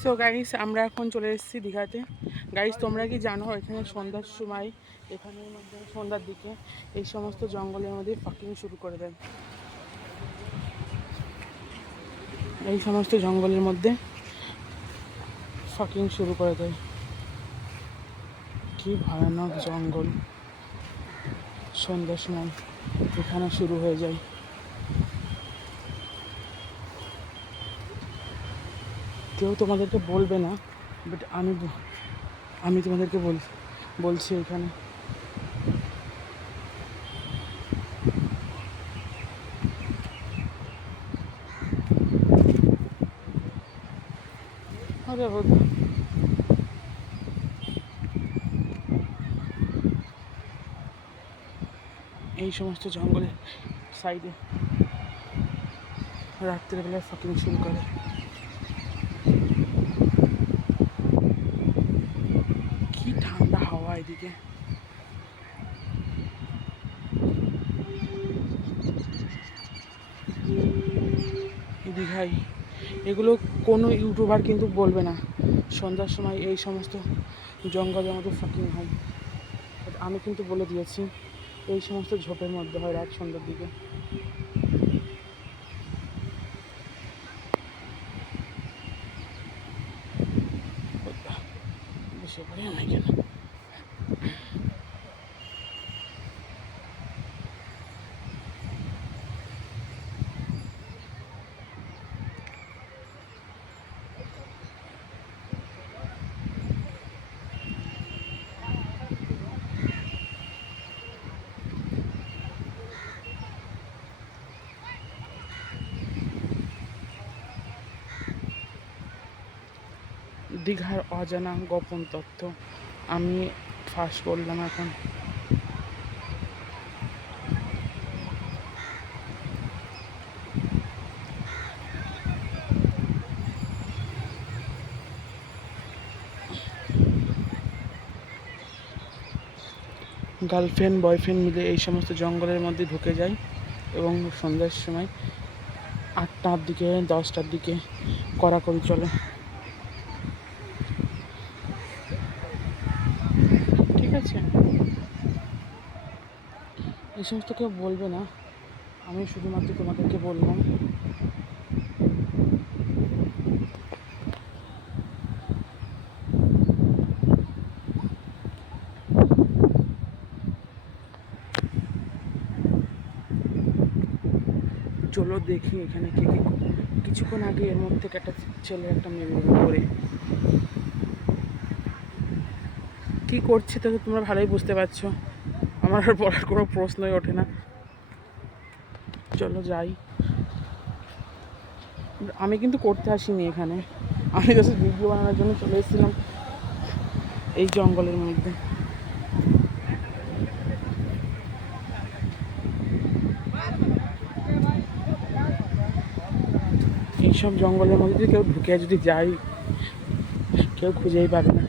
So guys আমরা এখন চলে এসেছি দীঘাতে। গাইস তোমরা কি জানো, এখানে সন্ধ্যার সময় এখানের মধ্যে সন্ধ্যার দিকে এই সমস্ত জঙ্গলের মধ্যে ফাকিং শুরু করে দেয়। এই সমস্ত জঙ্গলের মধ্যে ফাকিং শুরু করে দেয়। কি ভয়ানক জঙ্গল। সন্ধ্যার সময় এখানে শুরু হয়ে যায়। কেউ তোমাদেরকে বলবে না বাট আমি আমি তোমাদেরকে বল, বলছি এখানে। এই সমস্ত জঙ্গলের সাইডে রাত্রেবেলায় ফাকিং শুরু করে কি ঠান্ডা এই দীঘায় এগুলো কোনো ইউটিউবার কিন্তু বলবে না। সন্ধ্যার সময় এই সমস্ত জঙ্গলের মধ্যে ফাকিং হয়। আমি কিন্তু বলে দিয়েছি, এই সমস্ত ঝোপের মধ্যে হয় রাত সন্ধ্যার দিকে। বসে পড়ে আমি কেন? দীঘার অজানা গোপন তথ্য। আমি ফাঁস করলাম এখন। গার্লফ্রেন্ড, বয়ফ্রেন্ড মিলে এই সমস্ত জঙ্গলের মধ্যে ঢুকে যায় এবং সন্ধ্যার সময় আটটার দিকে, দশটার দিকে কড়াকড়ি চলে। ঠিক এই সমস্ত কেউ বলবে না। আমি শুধুমাত্র তোমাদেরকে বললাম। চলো দেখি এখানে কে কি কিছুক্ষণ আগে এর মধ্যে একটা ছেলে একটা মেয়ে করে। কি করছে তো তোমরা ভালোই বুঝতে পারছ। আমার আর বলার কোনো প্রশ্নই ওঠে না। চলো যাই। আমি কিন্তু করতে আসিনি এখানে। আমি জাস্ট ভিডিও বানানোর জন্য চলে এসেছিলাম এই জঙ্গলের মধ্যে। এইসব জঙ্গলের মধ্যে যদি কেউ ঢুকে যদি যায়, কেউ খুঁজেই পাবে না।